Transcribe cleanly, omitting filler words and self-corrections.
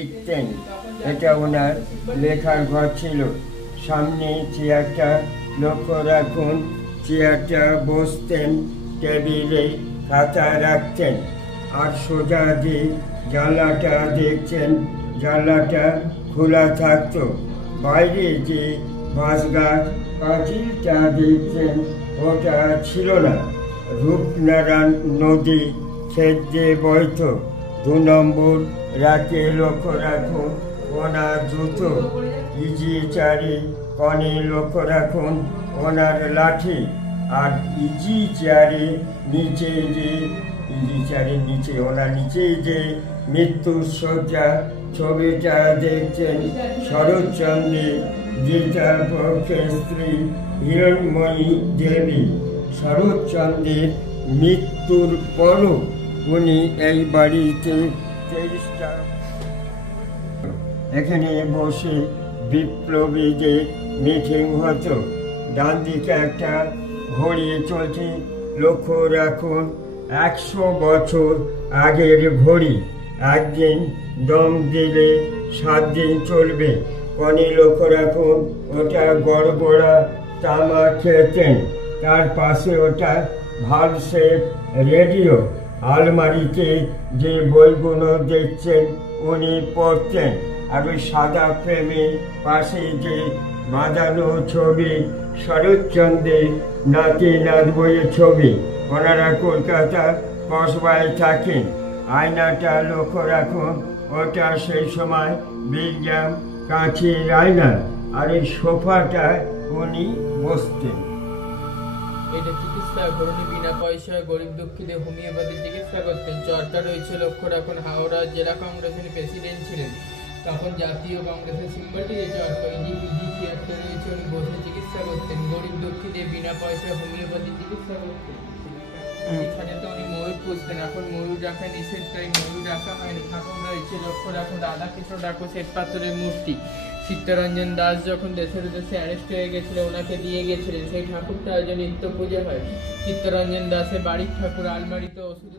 লিখতেন। এটা ওনার লেখার ঘর ছিল। সামনে চেয়ারটা লক্ষ্য রাখুন, চেয়ারটা বসতেন, টেবিলে খাতা রাখতেন। আর সোজা যে জানলাটা দেখছেন, জানলাটা খোলা থাকতো। বাইরে যে বাঁশগাছ পাঁচিলটা দেখছেন, ওটা ছিল না। রূপনারায়ণ নদী ক্ষেত দিয়ে বইত। 2 নম্বর রাতে লক্ষ্য রাখুন, ওনার জুতো। ইজি চারি কনে লক্ষ্য রাখুন, ওনার লাঠি। আর ইজি চেয়ারের নিচে ওনার নিচেই যে মৃত্যুর শয্যা ছবিটা দেখছেন, শরৎচন্দ্রের গীতার পক্ষে স্ত্রী হিরণময়ী দেবী। শরৎচন্দ্রের মৃত্যুর পরও উনি এই বাড়িতে 23টা এখানে বসে বিপ্লবীদের মিটিং হতো। ডান দিকে একটা ঘড়ি চলছে, লক্ষ্য রাখুন 100 বছর আগের ঘড়ি। একদিন দম দিলে 7 দিন চলবে। কনে লক্ষ্য রাখুন, ওটা গড়গড়া তামা খেতেন। তার পাশে ওটা ভালসেট রেডিও। আলমারিতে যে বইগুলো দেখছেন উনি পড়তেন। আর ওই সাদা ফ্রেমের পাশে যে বাঁধানো ছবি, শরৎচন্দ্রের নাতি নাত বইয়ের ছবি। ওনারা কলকাতা কসবায় থাকেন। আয়নাটা লক্ষ্য রাখুন, ওটা সেই সময় বিজ্ঞান কাঁচের আয়না। আর এই সোফাটায় উনি বসতেন। এটা চিকিৎসা ঘরণী বিনা পয়সায় গরিব দুঃখীদের হোমিওপ্যাথি চিকিৎসা করতেন। চরকা রয়েছে লক্ষ্য রাখুন, হাওড়া জেলা কংগ্রেসের প্রেসিডেন্ট ছিলেন। তখন জাতীয় কংগ্রেসের সিম্বলটি যে চরকা, চেয়ারটা রয়েছে, উনি বসে চিকিৎসা করতেন। গরিব দুঃখীদের বিনা পয়সায় হোমিওপ্যাথি চিকিৎসা করতেন। এখানে তো উনি ময়ূর পুষতেন। এখন ময়ূর রাখা নিষেধ, তাই ময়ূর রাখা হয়নি। ঠাকুর রয়েছে লক্ষ্য রাখুন, রাধাকৃষ্ণ ঠাকুর শ্বেতপাথরের মূর্তি। চিত্তরঞ্জন দাস যখন দেশের উদ্দেশ্যে অ্যারেস্ট হয়ে গেছিল, ওনাকে দিয়ে গেছিলেন। সেই ঠাকুরটা আজ নিত্য পুজো হয়। চিত্তরঞ্জন দাসের বাড়ির ঠাকুর আলমারিতে ওষুধ